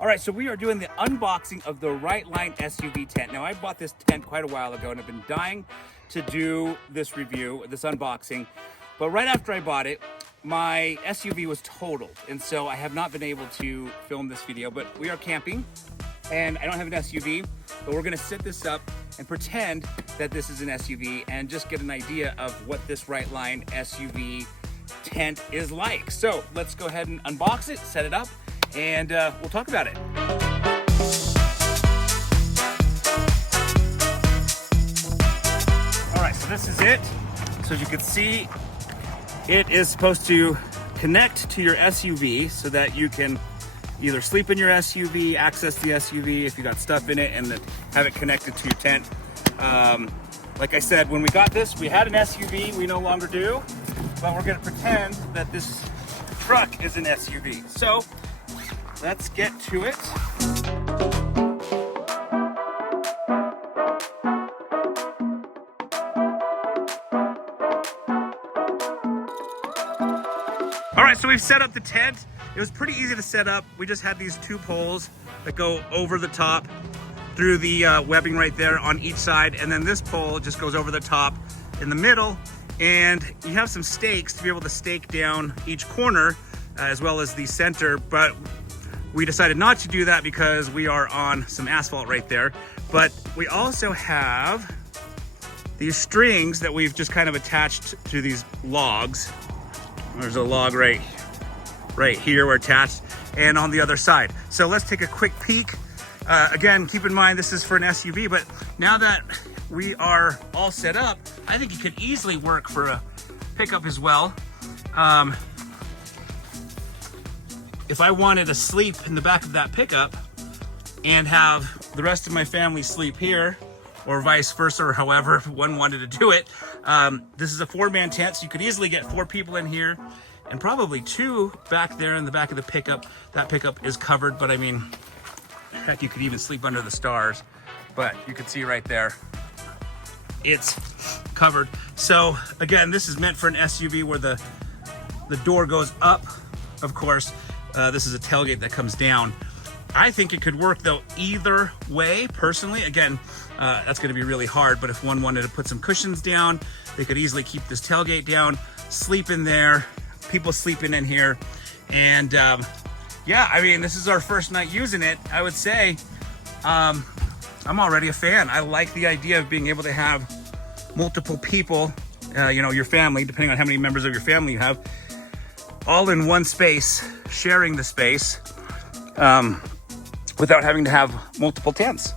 All right, so we are doing the unboxing of the Rightline SUV tent. Now, I bought this tent quite a while ago and I've been dying to do this review, this unboxing. But right after I bought it, my SUV was totaled. And so I have not been able to film this video, but we are camping and I don't have an SUV, but we're gonna set this up and pretend that this is an SUV and just get an idea of what this Rightline SUV tent is like. So let's go ahead and unbox it, set it up, and we'll talk about it. All right, so this is it. So as you can see, it is supposed to connect to your SUV so that you can either sleep in your SUV, access the SUV if you got stuff in it, and then have it connected to your tent. Like I said, when we got this, we had an SUV, we no longer do, but we're gonna pretend that this truck is an SUV. So let's get to it. All right, so we've set up the tent. It was pretty easy to set up. We just had these two poles that go over the top through the webbing right there on each side, and then this pole just goes over the top in the middle, and you have some stakes to be able to stake down each corner as well as the center, but we decided not to do that because we are on some asphalt right there. But we also have these strings that we've just kind of attached to these logs. There's a log right here we're attached, and on the other side. So let's take a quick peek. Again, keep in mind this is for an SUV, but now that we are all set up, I think it could easily work for a pickup as well. If I wanted to sleep in the back of that pickup and have the rest of my family sleep here, or vice versa, or however if one wanted to do it, this is a 4-man tent, so you could easily get 4 people in here, and probably 2 back there in the back of the pickup. That pickup is covered, but I mean, heck, you could even sleep under the stars. But you can see right there, it's covered. So again, this is meant for an SUV where the door goes up, of course. This is a tailgate that comes down. I think it could work though either way, personally. Again, that's gonna be really hard, but if one wanted to put some cushions down, they could easily keep this tailgate down, sleep in there, people sleeping in here. And yeah, I mean, this is our first night using it. I would say I'm already a fan. I like the idea of being able to have multiple people, you know, your family, depending on how many members of your family you have, all in one space, sharing the space, without having to have multiple tents.